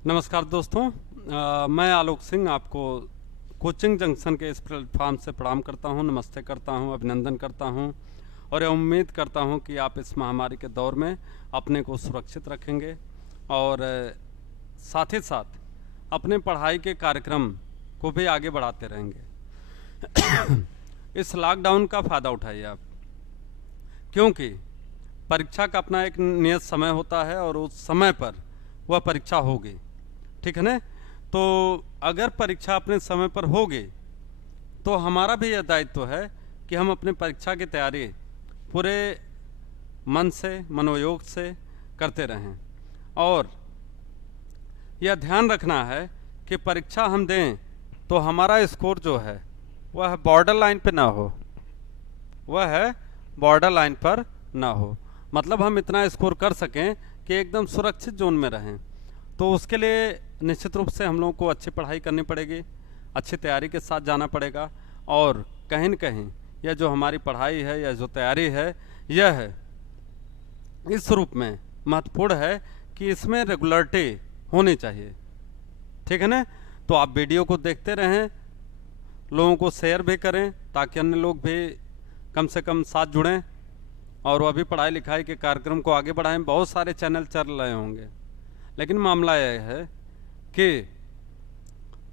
नमस्कार दोस्तों। मैं आलोक सिंह आपको कोचिंग जंक्शन के इस प्लेटफॉर्म से प्रणाम करता हूं, नमस्ते करता हूं, अभिनंदन करता हूं और यह उम्मीद करता हूं कि आप इस महामारी के दौर में अपने को सुरक्षित रखेंगे और साथ ही साथ अपने पढ़ाई के कार्यक्रम को भी आगे बढ़ाते रहेंगे। इस लॉकडाउन का फ़ायदा उठाइए आप, क्योंकि परीक्षा का अपना एक नियत समय होता है और उस समय पर वह परीक्षा होगी। ठीक है ना? तो अगर परीक्षा अपने समय पर होगी तो हमारा भी यह दायित्व है कि हम अपने परीक्षा की तैयारी पूरे मन से, मनोयोग से करते रहें और यह ध्यान रखना है कि परीक्षा हम दें तो हमारा स्कोर जो है वह बॉर्डर लाइन पे ना हो, वह है बॉर्डर लाइन पर ना हो। मतलब हम इतना स्कोर कर सकें कि एकदम सुरक्षित जोन में रहें। तो उसके लिए निश्चित रूप से हम लोगों को अच्छी पढ़ाई करनी पड़ेगी, अच्छी तैयारी के साथ जाना पड़ेगा और कहीं न कहीं यह जो हमारी पढ़ाई है, यह जो तैयारी है, यह है इस रूप में महत्वपूर्ण है कि इसमें रेगुलरिटी होनी चाहिए। ठीक है ना? तो आप वीडियो को देखते रहें, लोगों को शेयर भी करें ताकि अन्य लोग भी कम से कम साथ जुड़ें और वह भी पढ़ाई लिखाई के कार्यक्रम को आगे बढ़ाएं। बहुत सारे चैनल चल रहे होंगे, लेकिन मामला यह है कि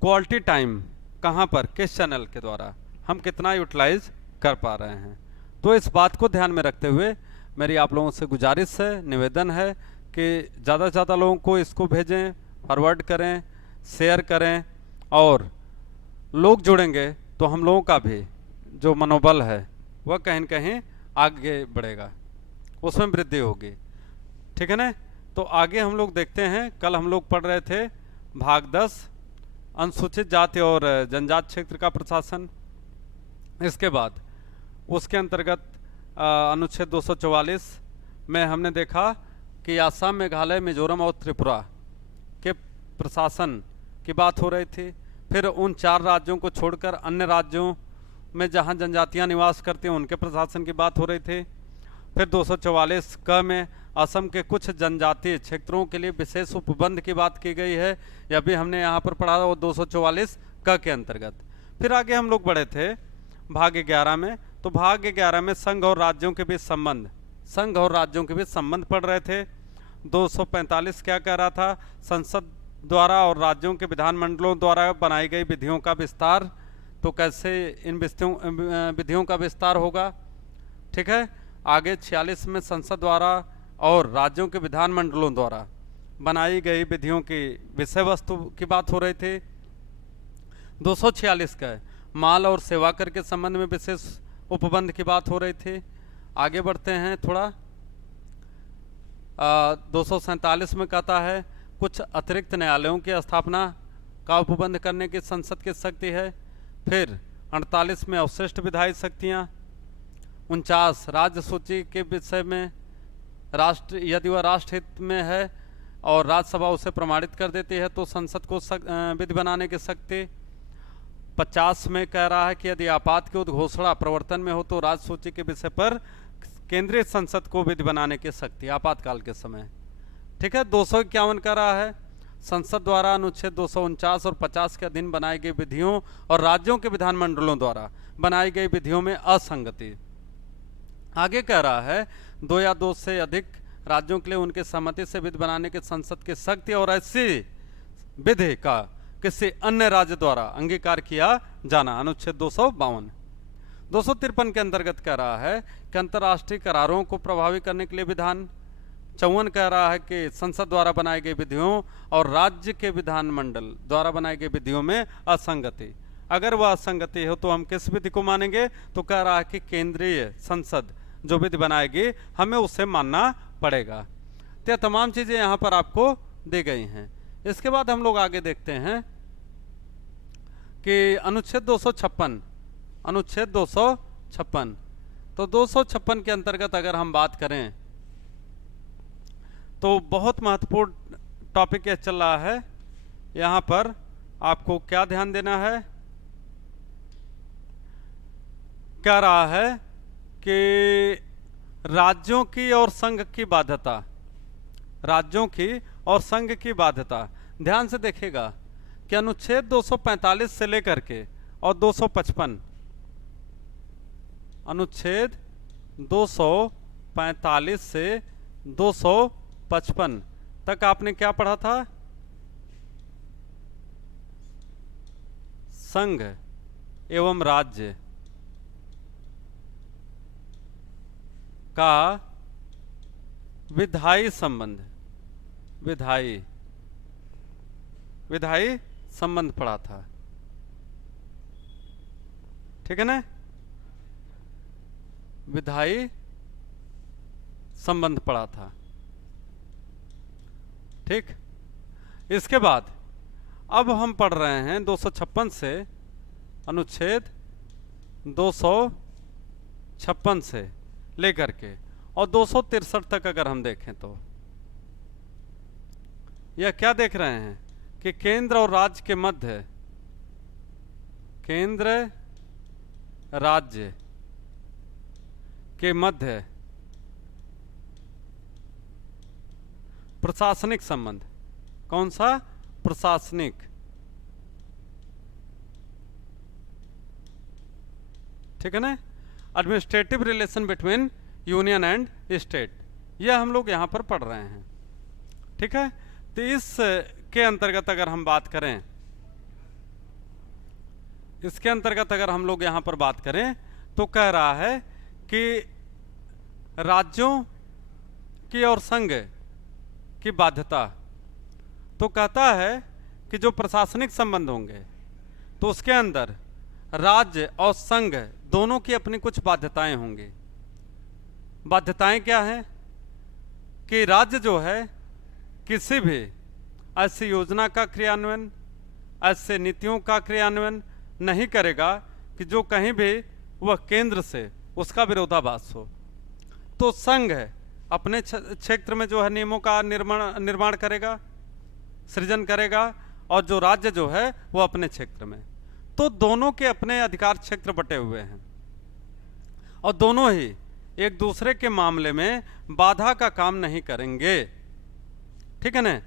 क्वालिटी टाइम कहाँ पर, किस चैनल के द्वारा हम कितना यूटिलाइज कर पा रहे हैं। तो इस बात को ध्यान में रखते हुए मेरी आप लोगों से गुजारिश है, निवेदन है कि ज़्यादा से ज़्यादा लोगों को इसको भेजें, फॉरवर्ड करें, शेयर करें और लोग जुड़ेंगे तो हम लोगों का भी जो मनोबल है वह कहीं न कहीं आगे बढ़ेगा, उसमें वृद्धि होगी। ठीक है ना? तो आगे हम लोग देखते हैं। कल हम लोग पढ़ रहे थे भाग 10 अनुसूचित जाति और जनजाति क्षेत्र का प्रशासन। इसके बाद उसके अंतर्गत अनुच्छेद 244 में हमने देखा कि आसाम, मेघालय, मिजोरम और त्रिपुरा के प्रशासन की बात हो रही थी। फिर उन 4 राज्यों को छोड़कर अन्य राज्यों में जहां जनजातियां निवास करती हैं उनके प्रशासन की बात हो रही थी। फिर 244 क में असम के कुछ जनजातीय क्षेत्रों के लिए विशेष उपबंध की बात की गई है, यह भी हमने यहाँ पर पढ़ा वो 244 क के अंतर्गत। फिर आगे हम लोग बढ़े थे भाग 11 में। तो भाग 11 में संघ और राज्यों के बीच संबंध, संघ और राज्यों के बीच संबंध पढ़ रहे थे। 245 क्या कह रहा था? संसद द्वारा और राज्यों के विधानमंडलों द्वारा बनाई गई विधियों का विस्तार। तो कैसे इन विधियों का विस्तार होगा? ठीक है। आगे 46 में संसद द्वारा और राज्यों के विधानमंडलों द्वारा बनाई गई विधियों की विषय वस्तु की बात हो रही थी। 246 का माल और सेवा कर के संबंध में विशेष उपबंध की बात हो रही थी। आगे बढ़ते हैं थोड़ा। 247 में कहता है कुछ अतिरिक्त न्यायालयों की स्थापना का उपबंध करने की संसद की शक्ति है। फिर 48 में अवशिष्ट विधायी शक्तियाँ। 49 राज्य सूची के विषय में राष्ट्र, यदि वह राष्ट्रहित में है और राज्यसभा उसे प्रमाणित कर देती है तो संसद को विधि बनाने की शक्ति। 50 में कह रहा है कि यदि आपात की उद्घोषणा प्रवर्तन में हो तो राज्य सूची के विषय पर केंद्रीय संसद को विधि बनाने की शक्ति आपातकाल के समय। ठीक है। 251 कह रहा है संसद द्वारा अनुच्छेद 249 और 50 के अधीन बनाई गई विधियों और राज्यों के विधानमंडलों द्वारा बनाई गई विधियों में असंगति। आगे कह रहा है 2 या 2 से अधिक राज्यों के लिए उनके सहमति से विधि बनाने की संसद की शक्ति और ऐसी विधि का किसी अन्य राज्य द्वारा अंगीकार किया जाना। अनुच्छेद 252। 253 के अंतर्गत कह रहा है कि अंतर्राष्ट्रीय करारों को प्रभावी करने के लिए विधान। 54 कह रहा है कि संसद द्वारा बनाई गई विधियों और राज्य के विधानमंडल द्वारा बनाई गई विधियों में असंगति। अगर वह असंगति हो तो हम किस विधि को मानेंगे? तो कह रहा है कि केंद्रीय संसद जो विधि बनाएगी हमें उसे मानना पड़ेगा। तो यह तमाम चीजें यहाँ पर आपको दी गई हैं। इसके बाद हम लोग आगे देखते हैं कि अनुच्छेद 256, अनुच्छेद 256। तो 256 के अंतर्गत अगर हम बात करें तो बहुत महत्वपूर्ण टॉपिक यह चल रहा है। यहाँ पर आपको क्या ध्यान देना है? कह रहा है कि राज्यों की और संघ की बाध्यता, राज्यों की और संघ की बाध्यता। ध्यान से देखिएगा कि अनुच्छेद 245 से लेकर के और 255, अनुच्छेद 245 से 255 तक आपने क्या पढ़ा था? संघ एवं राज्य का विधायी संबंध, विधायी संबंध पढ़ा था, ठीक है ना? विधायी संबंध पढ़ा था, ठीक। इसके बाद अब हम पढ़ रहे हैं 256 से, अनुच्छेद 256 से लेकर के और 263 तक अगर हम देखें तो यह क्या देख रहे हैं कि केंद्र और राज्य के मध्य, केंद्र राज्य के मध्य प्रशासनिक संबंध, कौन सा? प्रशासनिक, ठीक है ना? Administrative relation between union and state, यह हम लोग यहां पर पढ़ रहे हैं, ठीक है। तो इस के अंतर्गत अगर हम बात करें, इसके अंतर्गत अगर हम लोग यहां पर बात करें तो कह रहा है कि राज्यों की और संघ की बाध्यता, तो कहता है कि जो प्रशासनिक संबंध होंगे तो उसके अंदर राज्य और संघ दोनों की अपनी कुछ बाध्यताएं होंगी। बाध्यताएं क्या हैं? कि राज्य जो है किसी भी ऐसी योजना का क्रियान्वयन, ऐसे नीतियों का क्रियान्वयन नहीं करेगा कि जो कहीं भी वह केंद्र से उसका विरोधाभास हो। तो संघ अपने क्षेत्र में जो है नियमों का निर्माण करेगा, सृजन करेगा, और जो राज्य जो है वो अपने क्षेत्र में। तो दोनों के अपने अधिकार क्षेत्र बटे हुए हैं और दोनों ही एक दूसरे के मामले में बाधा का काम नहीं करेंगे, ठीक है ना?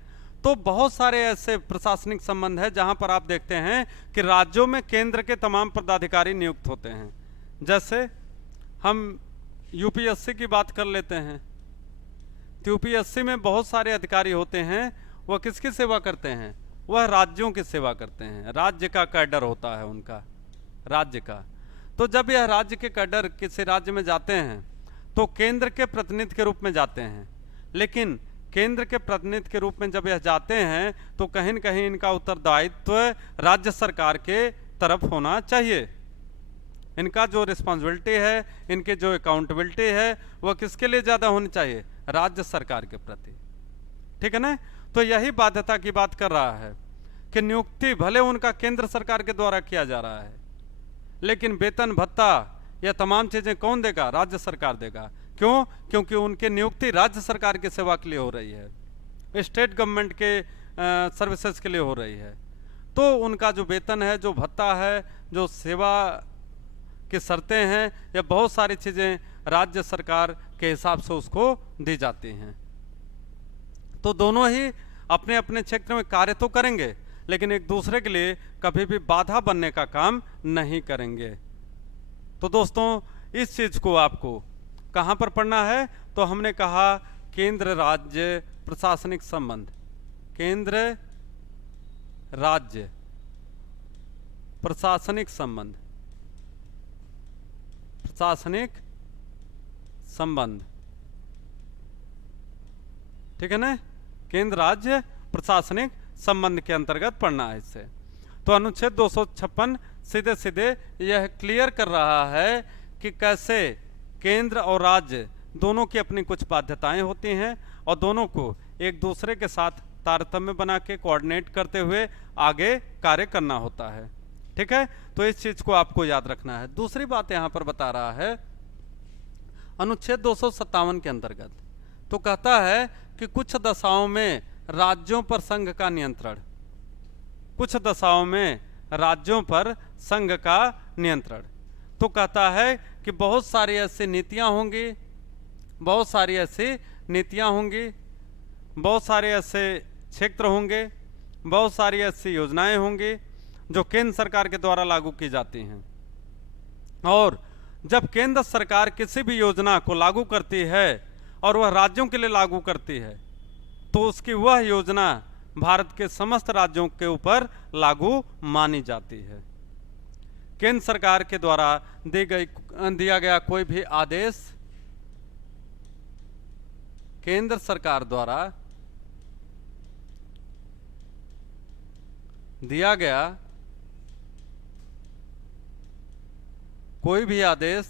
तो बहुत सारे ऐसे प्रशासनिक संबंध है जहां पर आप देखते हैं कि राज्यों में केंद्र के तमाम पदाधिकारी नियुक्त होते हैं। जैसे हम यूपीएससी की बात कर लेते हैं तो यूपीएससी में बहुत सारे अधिकारी होते हैं, वह किसकी सेवा करते हैं? वह राज्यों की सेवा करते हैं। राज्य का कैडर होता है उनका, राज्य का। तो जब यह राज्य के कैडर किसी राज्य में जाते हैं तो केंद्र के प्रतिनिधि के रूप में जाते हैं, लेकिन केंद्र के प्रतिनिधि के रूप में जब यह जाते हैं तो कहीं न कहीं इनका उत्तरदायित्व राज्य सरकार के तरफ होना चाहिए। इनका जो रिस्पॉन्सिबिलिटी है, इनके जो अकाउंटेबिलिटी है, वह किसके लिए ज़्यादा होनी चाहिए? राज्य सरकार के प्रति, ठीक है ना? तो यही बाध्यता की बात कर रहा है कि नियुक्ति भले उनका केंद्र सरकार के द्वारा किया जा रहा है, लेकिन वेतन भत्ता यह तमाम चीजें कौन देगा? राज्य सरकार देगा। क्यों? क्योंकि उनकी नियुक्ति राज्य सरकार की सेवा के लिए हो रही है, स्टेट गवर्नमेंट के सर्विसेज के लिए हो रही है। तो उनका जो वेतन है, जो भत्ता है, जो सेवा की शर्तें हैं, या बहुत सारी चीजें राज्य सरकार के हिसाब से उसको दी जाती हैं। तो दोनों ही अपने अपने क्षेत्र में कार्य तो करेंगे, लेकिन एक दूसरे के लिए कभी भी बाधा बनने का काम नहीं करेंगे। तो दोस्तों, इस चीज को आपको कहां पर पढ़ना है? तो हमने कहा केंद्र राज्य प्रशासनिक संबंध, केंद्र राज्य प्रशासनिक संबंध, प्रशासनिक संबंध, ठीक है ना? केंद्र राज्य प्रशासनिक संबंध के अंतर्गत पढ़ना है इससे। तो अनुच्छेद 256 सीधे सीधे यह क्लियर कर रहा है कि कैसे केंद्र और राज्य दोनों की अपनी कुछ बाध्यताएं होती हैं और दोनों को एक दूसरे के साथ तारतम्य बना के कोऑर्डिनेट करते हुए आगे कार्य करना होता है, ठीक है? तो इस चीज को आपको याद रखना है। दूसरी बात यहां पर बता रहा है अनुच्छेद 257 के अंतर्गत, तो कहता है कि कुछ दशाओं में राज्यों पर संघ का नियंत्रण, कुछ दशाओं में राज्यों पर संघ का नियंत्रण। तो कहता है कि बहुत सारी ऐसी नीतियां होंगी, बहुत सारी ऐसी नीतियां होंगी, बहुत सारे ऐसे क्षेत्र होंगे बहुत सारी ऐसी योजनाएं होंगी जो केंद्र सरकार के द्वारा लागू की जाती हैं, और जब केंद्र सरकार किसी भी योजना को लागू करती है और वह राज्यों के लिए लागू करती है तो उसकी वह योजना भारत के समस्त राज्यों के ऊपर लागू मानी जाती है। केंद्र सरकार के द्वारा दिया गया कोई भी आदेश केंद्र सरकार द्वारा दिया गया कोई भी आदेश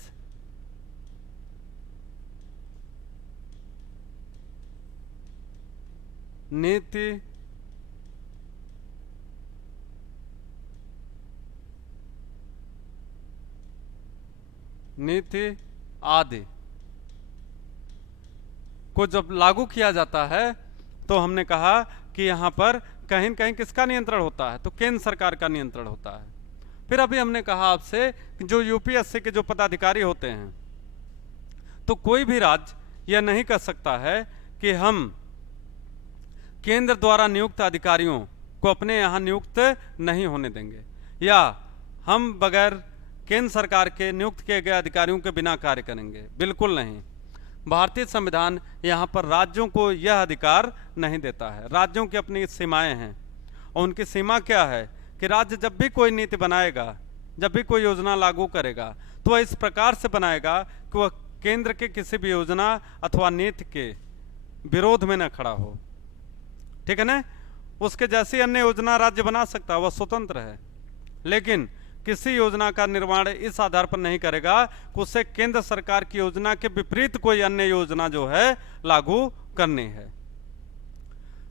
नीति आदि को जब लागू किया जाता है तो हमने कहा कि यहाँ पर कहीं न कहीं किसका नियंत्रण होता है, तो केंद्र सरकार का नियंत्रण होता है। फिर अभी हमने कहा आपसे कि जो यूपीएससी के जो पदाधिकारी होते हैं, तो कोई भी राज्य यह नहीं कर सकता है कि हम केंद्र द्वारा नियुक्त अधिकारियों को अपने यहाँ नियुक्त नहीं होने देंगे, या हम बगैर केंद्र सरकार के नियुक्त किए गए अधिकारियों के बिना कार्य करेंगे। बिल्कुल नहीं। भारतीय संविधान यहाँ पर राज्यों को यह अधिकार नहीं देता है। राज्यों की अपनी सीमाएं हैं, और उनकी सीमा क्या है कि राज्य जब भी कोई नीति बनाएगा, जब भी कोई योजना लागू करेगा, तो वह इस प्रकार से बनाएगा कि वह केंद्र के किसी भी योजना अथवा नीति के विरोध में न खड़ा हो। ठीक है ना। उसके जैसी अन्य योजना राज्य बना सकता है, वह स्वतंत्र है, लेकिन किसी योजना का निर्माण इस आधार पर नहीं करेगा कि उसे केंद्र सरकार की योजना के विपरीत कोई अन्य योजना जो है लागू करनी है।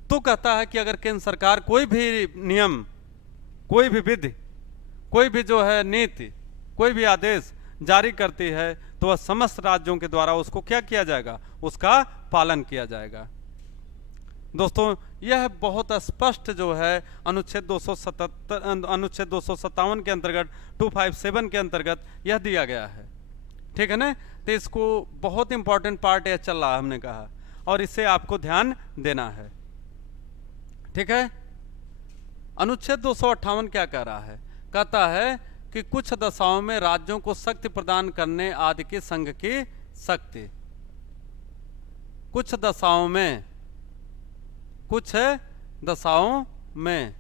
तो कहता है कि अगर केंद्र सरकार कोई भी नियम, कोई भी विधि, कोई भी जो है नीति, कोई भी आदेश जारी करती है तो वह समस्त राज्यों के द्वारा उसको क्या किया जाएगा, उसका पालन किया जाएगा। दोस्तों, यह बहुत स्पष्ट जो है अनुच्छेद 257 के अंतर्गत 257 के अंतर्गत यह दिया गया है। ठीक है ना। तो इसको बहुत इंपॉर्टेंट पार्ट यह चल रहा है, हमने कहा, और इसे आपको ध्यान देना है। ठीक है। अनुच्छेद 258 क्या कह रहा है? कहता है कि कुछ दशाओं में राज्यों को शक्ति प्रदान करने आदि की संघ की शक्ति, कुछ दशाओं में, कुछ दशाओं में,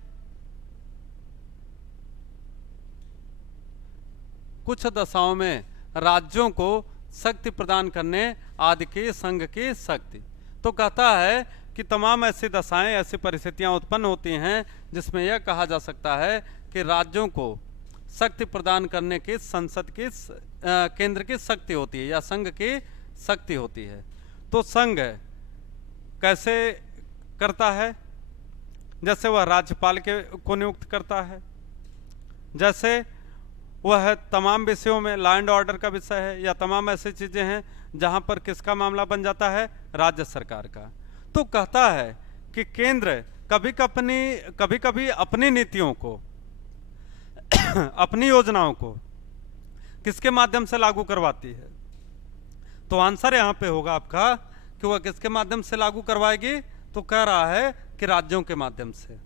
कुछ दशाओं में राज्यों को शक्ति प्रदान करने आदि की संघ की शक्ति। तो कहता है कि तमाम ऐसी दशाएं, ऐसी परिस्थितियां उत्पन्न होती हैं जिसमें यह कहा जा सकता है कि राज्यों को शक्ति प्रदान करने की संसद की केंद्र की शक्ति होती है या संघ की शक्ति होती है। तो संघ कैसे करता है? जैसे वह राज्यपाल को नियुक्त करता है, जैसे वह तमाम विषयों में लॉ एंड ऑर्डर का विषय है, या तमाम ऐसी चीजें हैं जहां पर किसका मामला बन जाता है, राज्य सरकार का। तो कहता है कि केंद्र कभी कभी अपनी नीतियों को अपनी योजनाओं को किसके माध्यम से लागू करवाती है। तो आंसर यहां पे होगा आपका कि वह किसके माध्यम से लागू करवाएगी। तो कह रहा है कि राज्यों के माध्यम से,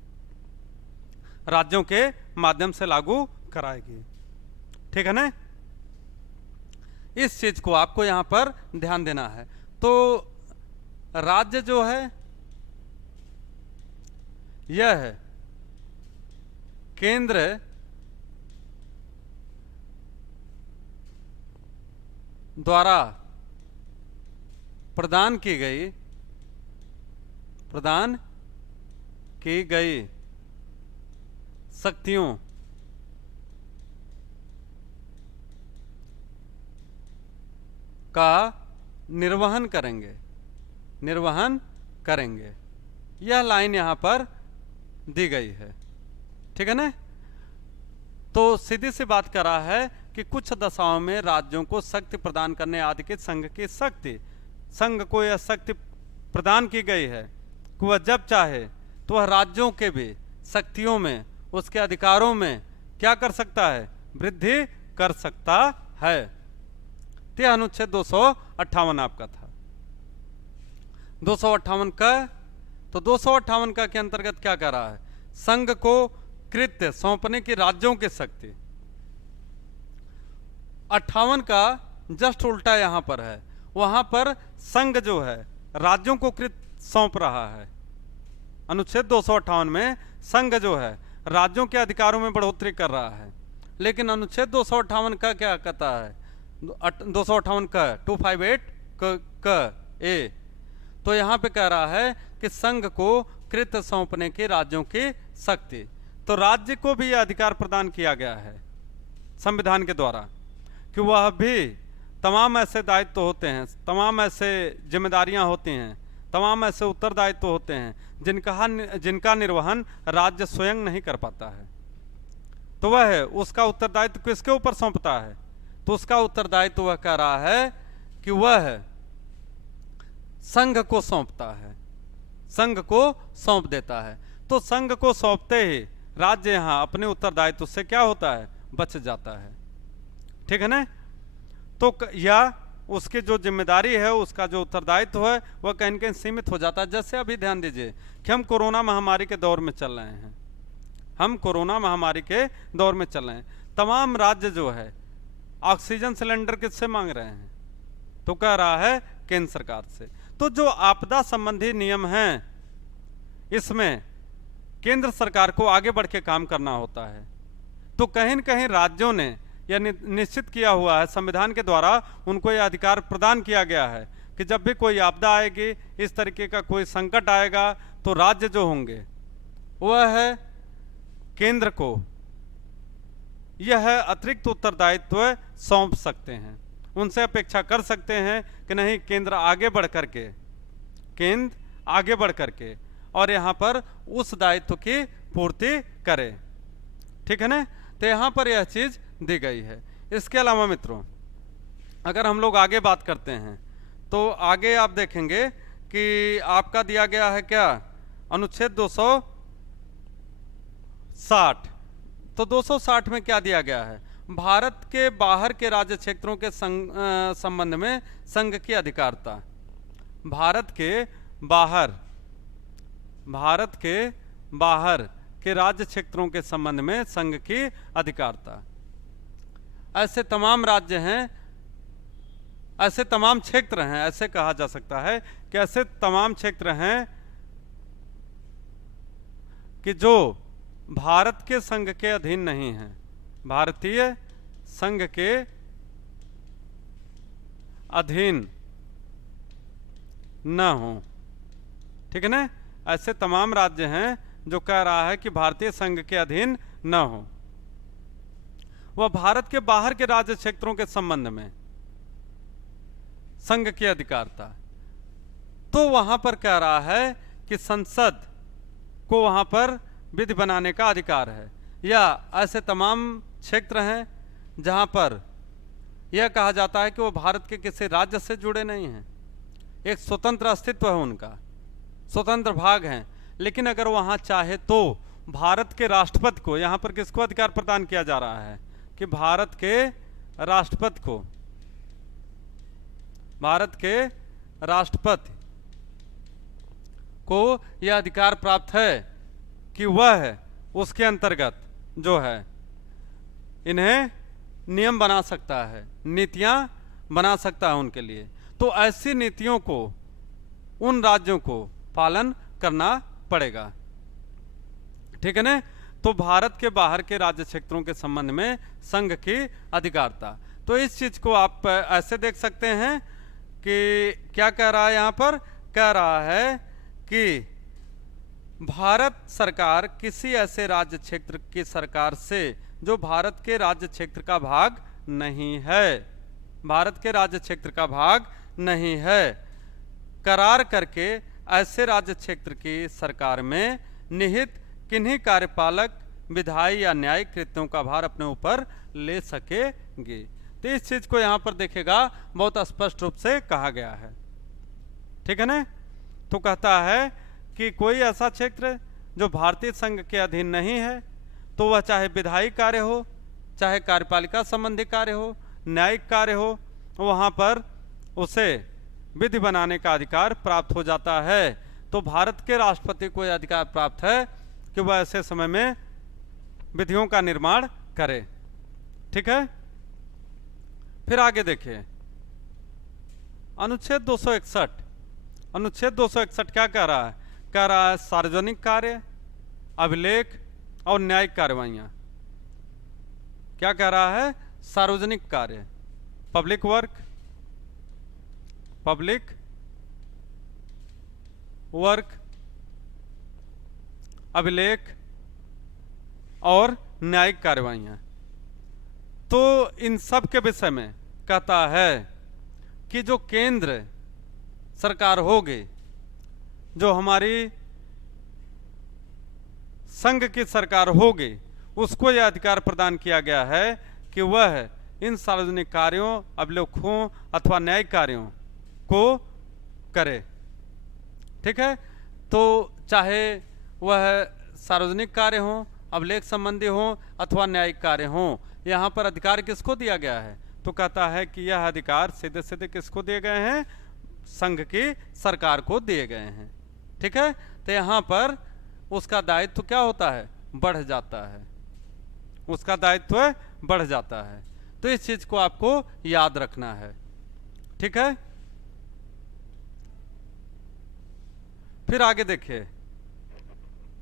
राज्यों के माध्यम से लागू कराएगी। ठीक है ना। इस चीज को आपको यहां पर ध्यान देना है। तो राज्य जो है यह है केंद्र द्वारा प्रदान की गई शक्तियों का निर्वहन करेंगे। यह लाइन यहां पर दी गई है। ठीक है ना। तो सीधी सी बात कर रहा है कि कुछ दशाओं में राज्यों को शक्ति प्रदान करने आदि की संघ की शक्ति, संघ को यह शक्ति प्रदान की गई है कि वह जब चाहे तो वह राज्यों के भी शक्तियों में, उसके अधिकारों में क्या कर सकता है, वृद्धि कर सकता है। यह अनुच्छेद 258 आपका था। 258 का, तो 258 का के अंतर्गत क्या कह रहा है संघ को कृत्य सौंपने की राज्यों की शक्ति। 58 का जस्ट उल्टा यहां पर है, वहां पर संघ जो है राज्यों को कृत्य सौंप रहा है। अनुच्छेद 258 में संघ जो है राज्यों के अधिकारों में बढ़ोतरी कर रहा है, लेकिन अनुच्छेद 258 का क्या कहता है, 258 का 258 क ए, तो यहाँ पे कह रहा है कि संघ को कृत्य सौंपने की राज्यों की शक्ति। तो राज्य को भी यह अधिकार प्रदान किया गया है संविधान के द्वारा कि वह भी तमाम ऐसे दायित्व होते हैं, तमाम ऐसे जिम्मेदारियां होती हैं, तमाम ऐसे उत्तरदायित्व होते हैं जिनका निर्वहन राज्य स्वयं नहीं कर पाता है। तो वह उसका उत्तरदायित्व किसके ऊपर सौंपता है, तो उसका उत्तरदायित्व वह कह रहा है कि वह संघ को सौंपता है, संघ को सौंप देता है। तो संघ को सौंपते ही राज्य यहां अपने उत्तरदायित्व से क्या होता है, बच जाता है। ठीक है ना। तो या उसकी जो जिम्मेदारी है, उसका जो उत्तरदायित्व है, वह कहीं कहीं सीमित हो जाता है। जैसे अभी ध्यान दीजिए कि हम कोरोना महामारी के दौर में चल रहे हैं, हम कोरोना महामारी के दौर में चल रहे हैं। तमाम राज्य जो है ऑक्सीजन सिलेंडर किससे मांग रहे हैं, तो कह रहा है केंद्र सरकार से। तो जो आपदा संबंधी नियम हैं, इसमें केंद्र सरकार को आगे बढ़ के काम करना होता है। तो कहीं न कहीं राज्यों ने यह निश्चित किया हुआ है, संविधान के द्वारा उनको यह अधिकार प्रदान किया गया है कि जब भी कोई आपदा आएगी, इस तरीके का कोई संकट आएगा, तो राज्य जो होंगे वह है केंद्र को यह अतिरिक्त उत्तरदायित्व सौंप सकते हैं, उनसे अपेक्षा कर सकते हैं कि नहीं केंद्र आगे बढ़ करके और यहाँ पर उस दायित्व की पूर्ति करे। ठीक है ना। तो यहाँ पर यह चीज दी गई है। इसके अलावा मित्रों, अगर हम लोग आगे बात करते हैं तो आगे आप देखेंगे कि आपका दिया गया है क्या, अनुच्छेद 260। तो 260 में क्या दिया गया है, भारत के बाहर के राज्य क्षेत्रों के संबंध में संघ की अधिकारता। भारत के बाहर के राज्य क्षेत्रों के संबंध में संघ की अधिकारता। ऐसे तमाम राज्य हैं, ऐसे तमाम क्षेत्र हैं, ऐसे कहा जा सकता है कि ऐसे तमाम क्षेत्र हैं कि जो भारत के संघ के अधीन नहीं हैं, भारतीय संघ के अधीन न हो। ठीक है ना। ऐसे तमाम राज्य हैं जो कह रहा है कि भारतीय संघ के अधीन न हो, वह भारत के बाहर के राज्य क्षेत्रों के संबंध में संघ की अधिकारता। तो वहां पर कह रहा है कि संसद को वहां पर विधि बनाने का अधिकार है, या ऐसे तमाम क्षेत्र हैं जहां पर यह कहा जाता है कि वो भारत के किसी राज्य से जुड़े नहीं हैं, एक स्वतंत्र अस्तित्व है, उनका स्वतंत्र भाग हैं, लेकिन अगर वहां चाहे तो भारत के राष्ट्रपति को, यहां पर किसको अधिकार प्रदान किया जा रहा है कि भारत के राष्ट्रपति को यह अधिकार प्राप्त है कि वह उसके अंतर्गत जो है इन्हें नियम बना सकता है, नीतियां बना सकता है उनके लिए। तो ऐसी नीतियों को उन राज्यों को पालन करना पड़ेगा। ठीक है ना। तो भारत के बाहर के राज्य क्षेत्रों के संबंध में संघ की अधिकारता। तो इस चीज को आप ऐसे देख सकते हैं कि क्या कह रहा है, यहां पर कह रहा है कि भारत सरकार किसी ऐसे राज्य क्षेत्र की सरकार से जो भारत के राज्य क्षेत्र का भाग नहीं है, करार करके ऐसे राज्य क्षेत्र की सरकार में निहित किन्हीं कार्यपालक, विधायी या न्यायिक कृत्यों का भार अपने ऊपर ले सकेंगे। तो इस चीज को यहां पर देखेगा बहुत स्पष्ट रूप से कहा गया है। ठीक है ना। तो कहता है कि कोई ऐसा क्षेत्र जो भारतीय संघ के अधीन नहीं है, तो वह चाहे विधायी कार्य हो, चाहे कार्यपालिका संबंधी कार्य हो, न्यायिक कार्य हो, वहां पर उसे विधि बनाने का अधिकार प्राप्त हो जाता है। तो भारत के राष्ट्रपति को यह अधिकार प्राप्त है कि वह ऐसे समय में विधियों का निर्माण करे। ठीक है, फिर आगे देखिए अनुच्छेद 261। अनुच्छेद 261 क्या कह रहा है? कह रहा है सार्वजनिक कार्य, अभिलेख और न्यायिक कार्रवाइयां। क्या कह रहा है? सार्वजनिक कार्य, पब्लिक वर्क, पब्लिक वर्क, अभिलेख और न्यायिक कार्रवाइयां। तो इन सब के विषय में कहता है कि जो केंद्र सरकार होगी, जो हमारी संघ की सरकार होगी, उसको यह अधिकार प्रदान किया गया है कि वह इन सार्वजनिक कार्यों, अभिलेखों अथवा न्यायिक कार्यों को करे। ठीक है, तो चाहे वह सार्वजनिक कार्य हो, अभिलेख संबंधी हो अथवा न्यायिक कार्य हो, यहाँ पर अधिकार किसको दिया गया है? तो कहता है कि यह अधिकार सीधे सीधे किसको दिए गए हैं? संघ की सरकार को दिए गए हैं। ठीक है, तो यहाँ पर उसका दायित्व क्या होता है? बढ़ जाता है, उसका दायित्व बढ़ जाता है। तो इस चीज को आपको याद रखना है। ठीक है, फिर आगे देखिए,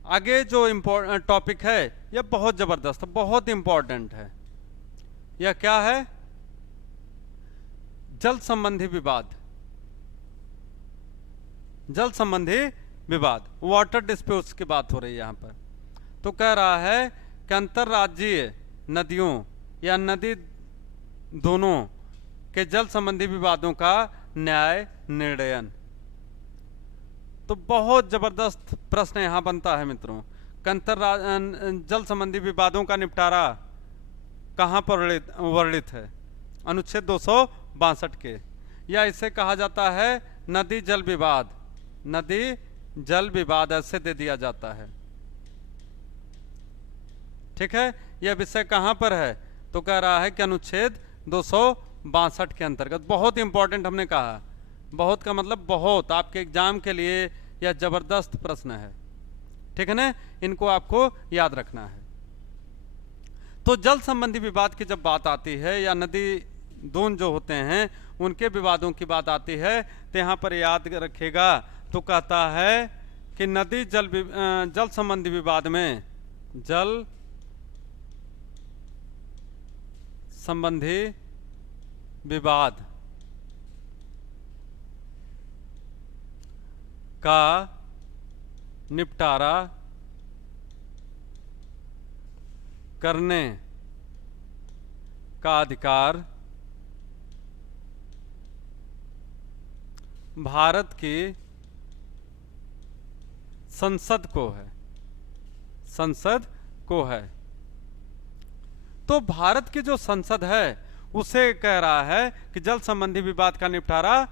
आगे जो इम्पोर्टेंट टॉपिक है यह बहुत जबरदस्त, बहुत इंपॉर्टेंट है। यह क्या है? जल संबंधी विवाद, जल संबंधी विवाद, वाटर डिस्प्यूट्स की बात हो रही है यहाँ पर। तो कह रहा है कि अंतर्राज्यीय नदियों या नदी दोनों के जल संबंधी विवादों का न्याय निर्णयन। तो बहुत जबरदस्त प्रश्न यहाँ बनता है मित्रों, जल संबंधी विवादों का निपटारा कहाँ पर वर्णित है? अनुच्छेद 262 के, या इसे कहा जाता है नदी जल विवाद। नदी जल विवाद ऐसे दे दिया जाता है। ठीक है, यह विषय कहाँ पर है? तो कह रहा है कि अनुच्छेद 262 के अंतर्गत। बहुत इंपॉर्टेंट हमने कहा, बहुत का मतलब बहुत, आपके एग्जाम के लिए यह जबरदस्त प्रश्न है। ठीक है ना, इनको आपको याद रखना है। तो जल संबंधी विवाद की जब बात आती है या नदी दोन जो होते हैं उनके विवादों की बात आती है, तो यहाँ पर याद रखिएगा। तो कहता है कि नदी जल संबंधी विवाद में, जल संबंधी विवाद का निपटारा करने का अधिकार भारत की संसद को है, संसद को है। तो भारत की जो संसद है उसे कह रहा है कि जल संबंधी विवाद का निपटारा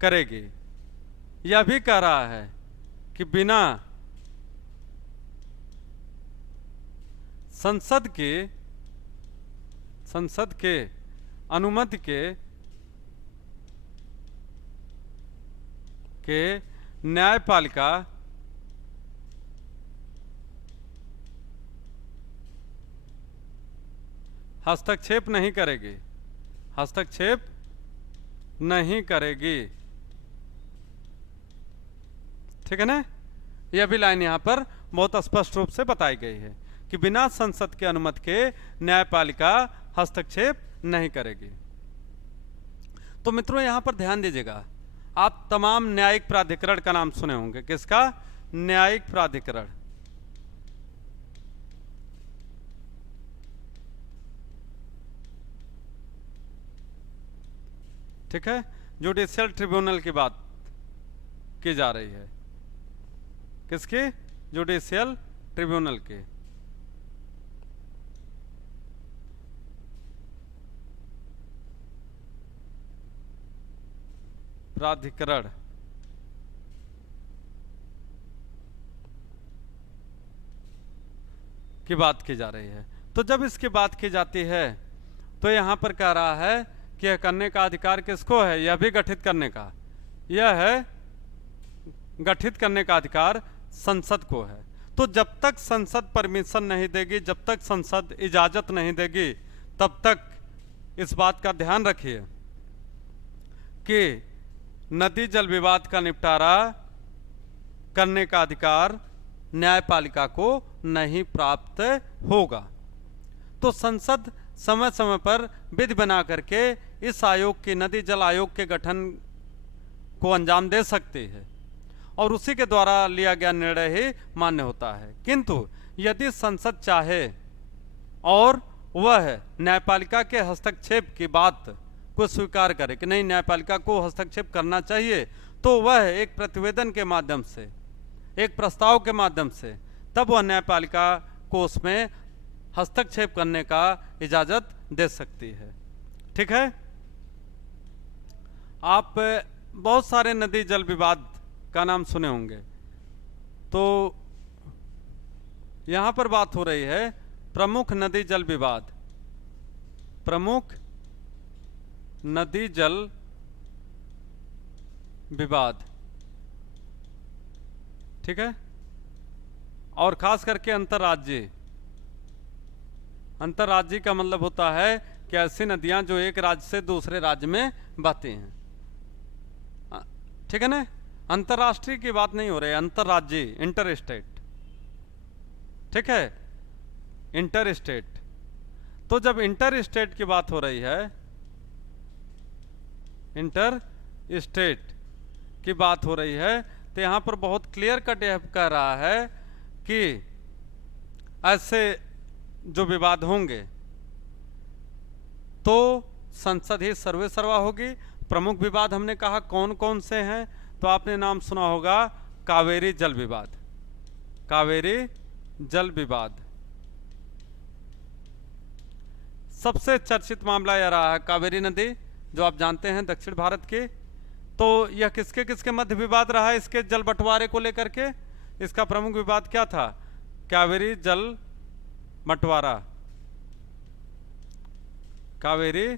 करेगी। यह भी कह रहा है कि बिना संसद के अनुमति के न्यायपालिका हस्तक्षेप नहीं करेगी, हस्तक्षेप नहीं करेगी। ठीक है ना, यह भी लाइन यहाँ पर बहुत स्पष्ट रूप से बताई गई है कि बिना संसद के अनुमति के न्यायपालिका हस्तक्षेप नहीं करेगी। तो मित्रों यहाँ पर ध्यान दीजिएगा, आप तमाम न्यायिक प्राधिकरण का नाम सुने होंगे। किसका? न्यायिक प्राधिकरण। ठीक है, जुडिशियल ट्रिब्यूनल की बात की जा रही है। किसकी? जुडिशियल ट्रिब्यूनल की। प्राधिकरण की बात की जा रही है। तो जब इसकी बात की जाती है तो यहां पर कह रहा है कि यह करने का अधिकार किसको है? यह भी गठित करने का, यह है गठित करने का अधिकार संसद को है। तो जब तक संसद परमिशन नहीं देगी, जब तक संसद इजाजत नहीं देगी, तब तक इस बात का ध्यान रखिए कि नदी जल विवाद का निपटारा करने का अधिकार न्यायपालिका को नहीं प्राप्त होगा। तो संसद समय समय पर विधि बना करके इस आयोग के, नदी जल आयोग के गठन को अंजाम दे सकती है और उसी के द्वारा लिया गया निर्णय ही मान्य होता है। किंतु यदि संसद चाहे और वह न्यायपालिका के हस्तक्षेप की बात को स्वीकार करे कि नहीं, न्यायपालिका को हस्तक्षेप करना चाहिए, तो वह एक प्रतिवेदन के माध्यम से, एक प्रस्ताव के माध्यम से, तब वह न्यायपालिका को उसमें हस्तक्षेप करने का इजाजत दे सकती है। ठीक है। आप बहुत सारे नदी जल विवाद का नाम सुने होंगे। तो यहां पर बात हो रही है प्रमुख नदी जल विवाद, प्रमुख नदी जल विवाद। ठीक है। और खास करके अंतर्राज्यीय, अंतर्राज्यीय का मतलब होता है कि ऐसी नदियां जो एक राज्य से दूसरे राज्य में बहती हैं। ठीक है ना। अंतर्राष्ट्रीय की बात नहीं हो रही है, अंतर्राज्यीय, इंटर स्टेट। ठीक है, इंटर स्टेट। तो जब इंटर स्टेट की बात हो रही है, इंटर स्टेट की बात हो रही है, तो यहां पर बहुत क्लियर कट यह कह रहा है कि ऐसे जो विवाद होंगे तो संसद ही सर्वे सर्वा होगी। प्रमुख विवाद हमने कहा कौन कौन से हैं, तो आपने नाम सुना होगा कावेरी जल विवाद, कावेरी जल विवाद। सबसे चर्चित मामला यह रहा है कावेरी नदी, जो आप जानते हैं दक्षिण भारत की। तो यह किसके किसके मध्य विवाद रहा है, इसके जल बंटवारे को लेकर के? इसका प्रमुख विवाद क्या था? कावेरी जल बंटवारा, कावेरी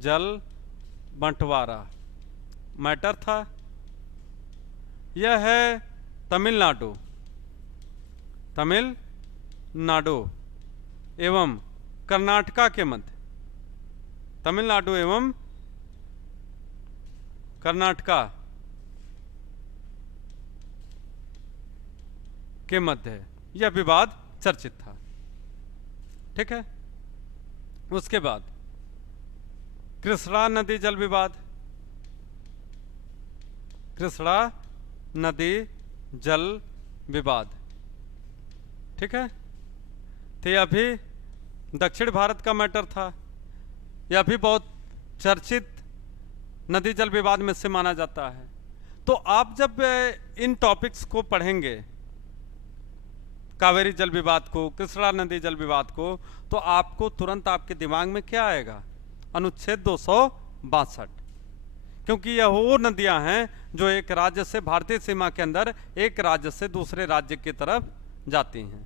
जल बंटवारा मैटर था। यह है तमिलनाडु, तमिलनाडु एवं कर्नाटका के मध्य, तमिलनाडु एवं कर्नाटका के मध्य यह विवाद चर्चित था। ठीक है। उसके बाद कृष्णा नदी जल विवाद, कृष्णा नदी जल विवाद। ठीक है। तो यह भी दक्षिण भारत का मैटर था, यह भी बहुत चर्चित नदी जल विवाद में से माना जाता है। तो आप जब इन टॉपिक्स को पढ़ेंगे, कावेरी जल विवाद को, कृष्णा नदी जल विवाद को, तो आपको तुरंत आपके दिमाग में क्या आएगा? अनुच्छेद 262, क्योंकि यह वो नदियां हैं जो एक राज्य से, भारतीय सीमा के अंदर एक राज्य से दूसरे राज्य की तरफ जाती हैं।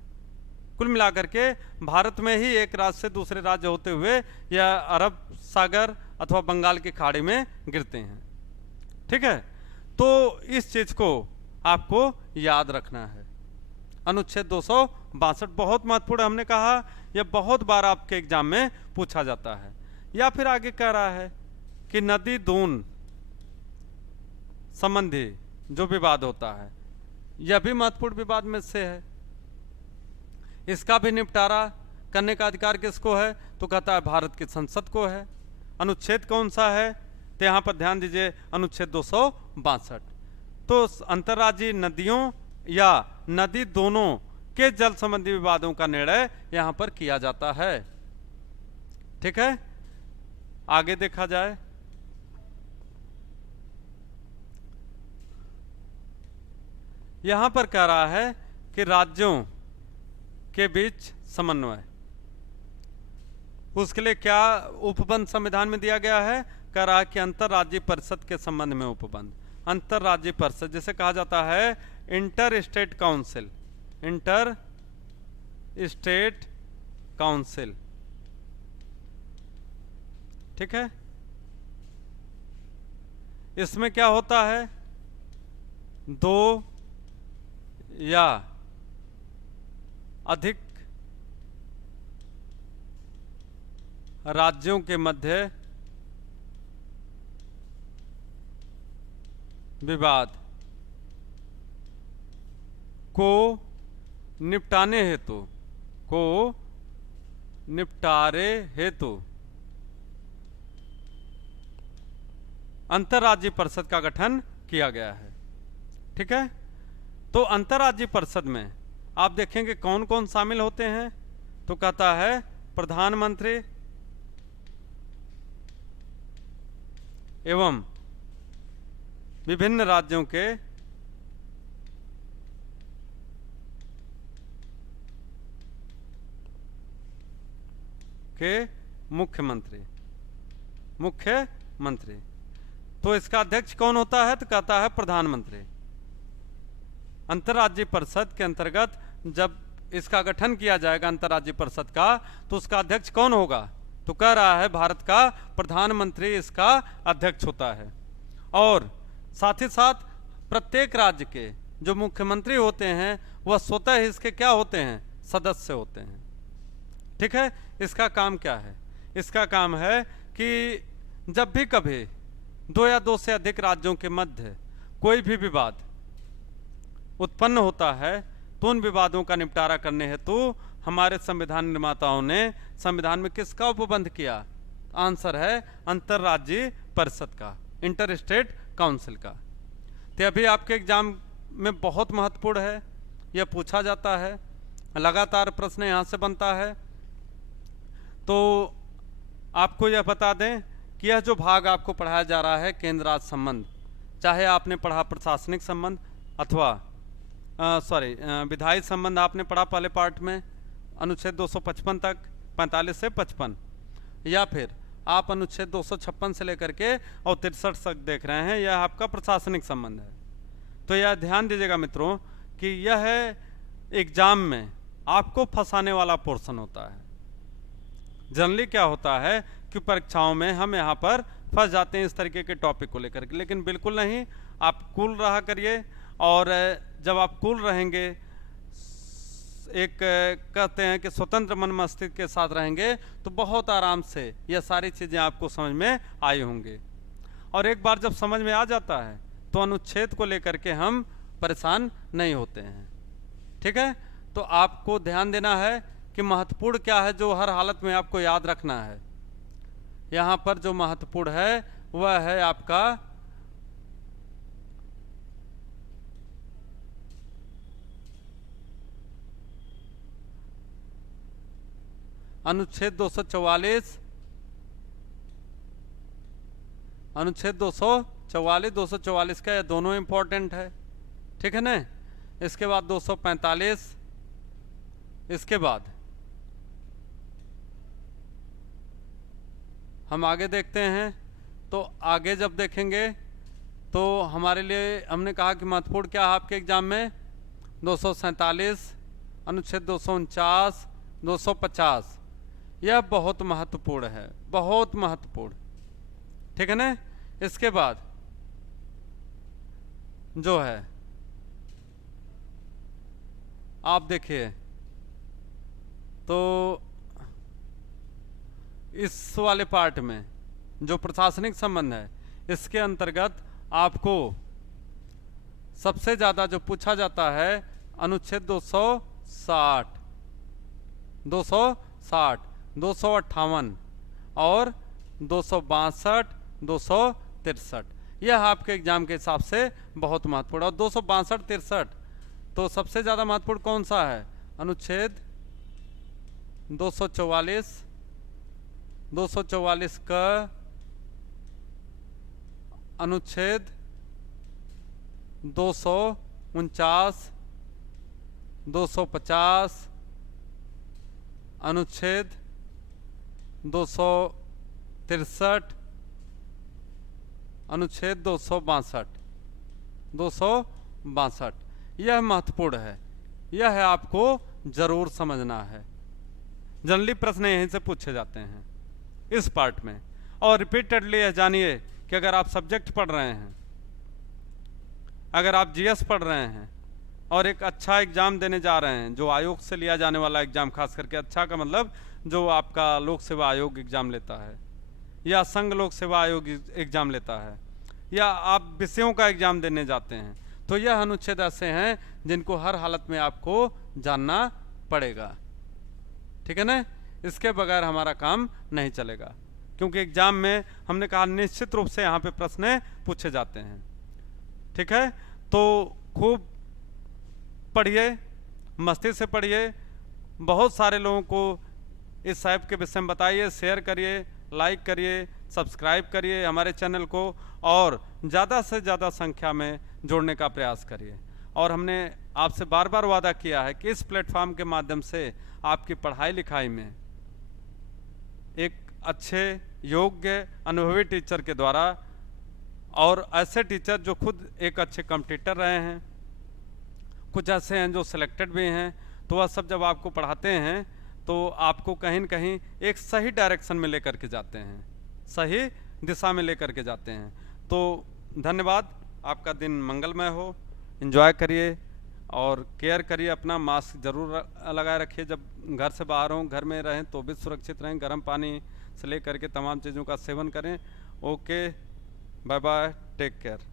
कुल मिलाकर के भारत में ही एक राज्य से दूसरे राज्य होते हुए यह अरब सागर अथवा बंगाल की खाड़ी में गिरते हैं। ठीक है। तो इस चीज को आपको याद रखना है। अनुच्छेद 262 बहुत महत्वपूर्ण, हमने कहा यह बहुत बार आपके एग्जाम में पूछा जाता है। या फिर आगे कह रहा है कि नदी दून संबंधी जो विवाद होता है, यह भी महत्वपूर्ण विवाद में से है। इसका भी निपटारा करने का अधिकार किसको है? तो कहता है भारत की संसद को है। अनुच्छेद कौन सा है? तो यहां पर ध्यान दीजिए, अनुच्छेद 262। तो अंतर्राज्यीय नदियों या नदी दोनों के जल संबंधी विवादों का निर्णय यहां पर किया जाता है। ठीक है। आगे देखा जाए, यहां पर कह रहा है कि राज्यों के बीच समन्वय, उसके लिए क्या उपबंध संविधान में दिया गया है? कह रहा है कि अंतर्राज्यीय परिषद के संबंध में उपबंध, अंतर्राज्यीय परिषद जिसे कहा जाता है inter state council, inter state council. ठीक है। इसमें क्या होता है? दो या अधिक राज्यों के मध्य विवाद को निपटारे हेतु अंतर्राज्यीय परिषद का गठन किया गया है। ठीक है, तो अंतर्राज्यीय परिषद में आप देखेंगे कौन कौन शामिल होते हैं, तो कहता है प्रधानमंत्री एवं विभिन्न राज्यों के मुख्यमंत्री। तो इसका अध्यक्ष कौन होता है, तो कहता है प्रधानमंत्री। अंतर्राज्यीय परिषद के अंतर्गत जब इसका गठन किया जाएगा अंतर्राज्यीय परिषद का, तो उसका अध्यक्ष कौन होगा, तो कह रहा है भारत का प्रधानमंत्री इसका अध्यक्ष होता है। और साथ ही साथ प्रत्येक राज्य के जो मुख्यमंत्री होते हैं वह स्वतः ही इसके क्या होते हैं, सदस्य होते हैं। ठीक है, इसका काम क्या है, इसका काम है कि जब भी कभी दो या दो से अधिक राज्यों के मध्य कोई भी विवाद उत्पन्न होता है, तो उन विवादों का निपटारा करने हेतु हमारे संविधान निर्माताओं ने संविधान में किसका उपबंध किया, आंसर है अंतर्राज्यीय परिषद का, इंटर स्टेट काउंसिल का। तो अभी आपके एग्जाम में बहुत महत्वपूर्ण है, यह पूछा जाता है, लगातार प्रश्न यहाँ से बनता है। तो आपको यह बता दें कि यह जो भाग आपको पढ़ाया जा रहा है केंद्र राज्य संबंध, चाहे आपने पढ़ा प्रशासनिक संबंध अथवा विधायी संबंध आपने पढ़ा पहले पार्ट में अनुच्छेद 255 तक 45 से 55, या फिर आप अनुच्छेद 256 से लेकर के और 63 तक देख रहे हैं, यह आपका प्रशासनिक संबंध है। तो यह ध्यान दीजिएगा मित्रों कि यह एग्जाम में आपको फंसाने वाला पोर्शन होता है। जनरली क्या होता है कि परीक्षाओं में हम यहाँ पर फंस जाते हैं इस तरीके के टॉपिक को लेकर के, लेकिन बिल्कुल नहीं, आप कूल रहा करिए। और जब आप कूल रहेंगे, एक कहते हैं कि स्वतंत्र मन मस्तिष्क के साथ रहेंगे, तो बहुत आराम से यह सारी चीज़ें आपको समझ में आई होंगी। और एक बार जब समझ में आ जाता है तो अनुच्छेद को लेकर के हम परेशान नहीं होते हैं। ठीक है, तो आपको ध्यान देना है कि महत्वपूर्ण क्या है जो हर हालत में आपको याद रखना है। यहाँ पर जो महत्वपूर्ण है वह है आपका अनुच्छेद 244, अनुच्छेद 244 का, ये दोनों इंपॉर्टेंट है। ठीक है ना, इसके बाद 245, इसके बाद हम आगे देखते हैं। तो आगे जब देखेंगे तो हमारे लिए हमने कहा कि महत्वपूर्ण क्या है आपके एग्जाम में, 247, अनुच्छेद 249, 250, यह बहुत महत्वपूर्ण है, बहुत महत्वपूर्ण। ठीक है ना, इसके बाद जो है आप देखिए, तो इस वाले पार्ट में जो प्रशासनिक संबंध है, इसके अंतर्गत आपको सबसे ज़्यादा जो पूछा जाता है अनुच्छेद 260, 258 और 262, 263, यह आपके एग्जाम के हिसाब से बहुत महत्वपूर्ण। और 262, 63 तो सबसे ज़्यादा महत्वपूर्ण कौन सा है, अनुच्छेद 244, 244 का अनुच्छेद 249, 250, अनुच्छेद 263, अनुच्छेद 262, यह महत्वपूर्ण है, यह आपको जरूर समझना है। जनरली प्रश्न यहीं से पूछे जाते हैं इस पार्ट में। और रिपीटेडली यह जानिए कि अगर आप सब्जेक्ट पढ़ रहे हैं, अगर आप जीएस पढ़ रहे हैं, और एक अच्छा एग्ज़ाम देने जा रहे हैं, जो आयोग से लिया जाने वाला एग्ज़ाम, खास करके अच्छा का मतलब जो आपका लोक सेवा आयोग एग्ज़ाम लेता है या संघ लोक सेवा आयोग एग्ज़ाम लेता है, या आप विषयों का एग्ज़ाम देने जाते हैं, तो यह अनुच्छेद ऐसे हैं जिनको हर हालत में आपको जानना पड़ेगा। ठीक है ना, इसके बगैर हमारा काम नहीं चलेगा, क्योंकि एग्ज़ाम में हमने कहा निश्चित रूप से यहाँ पे प्रश्न पूछे जाते हैं। ठीक है, तो खूब पढ़िए, मस्ती से पढ़िए, बहुत सारे लोगों को इस ऐप के विषय में बताइए, शेयर करिए, लाइक करिए, सब्सक्राइब करिए हमारे चैनल को, और ज़्यादा से ज़्यादा संख्या में जोड़ने का प्रयास करिए। और हमने आपसे बार बार वादा किया है कि इस प्लेटफॉर्म के माध्यम से आपकी पढ़ाई लिखाई में एक अच्छे, योग्य, अनुभवी टीचर के द्वारा, और ऐसे टीचर जो खुद एक अच्छे कॉम्पिटिटर रहे हैं, कुछ ऐसे हैं जो सिलेक्टेड भी हैं, तो वह सब जब आपको पढ़ाते हैं तो आपको कहीं न कहीं एक सही डायरेक्शन में लेकर के जाते हैं, सही दिशा में लेकर के जाते हैं। तो धन्यवाद, आपका दिन मंगलमय हो, एंजॉय करिए और केयर करिए अपना, मास्क ज़रूर लगाए रखिए, जब घर से बाहर हों, घर में रहें तो भी सुरक्षित रहें, गर्म पानी से लेकर के तमाम चीज़ों का सेवन करें। Okay, bye bye, take care.